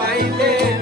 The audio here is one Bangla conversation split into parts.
baile.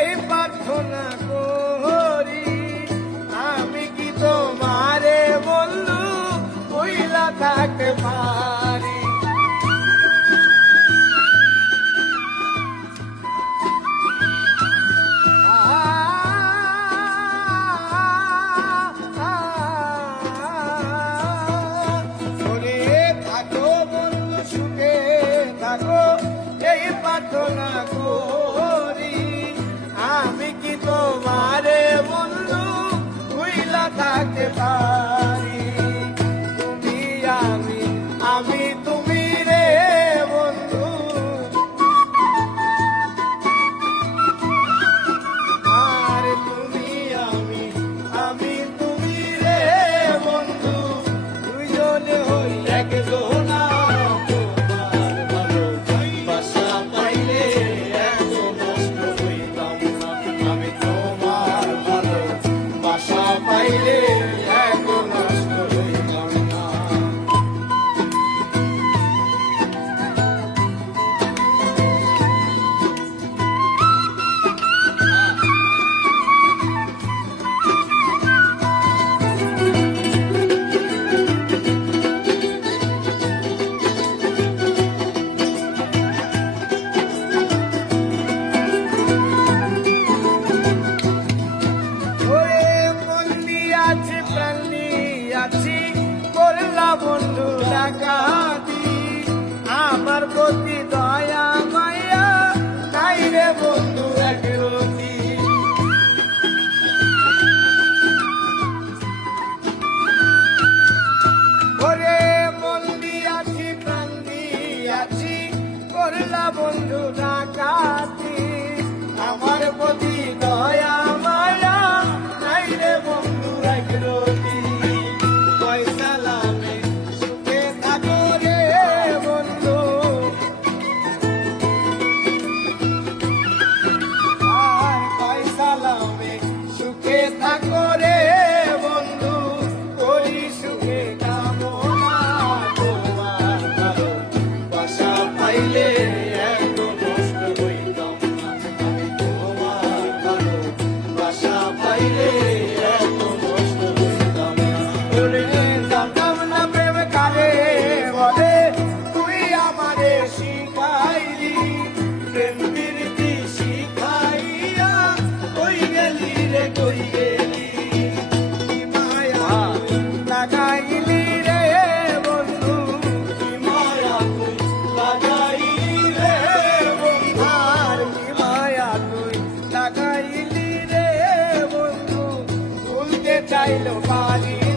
এই প্রার্থনা করি আমি কি বন্ধু থাকো এই প্রার্থনা করি। Lady. যাচ্ছি করলাম বন্ধু ডাকাতি। আমার প্রতি little body.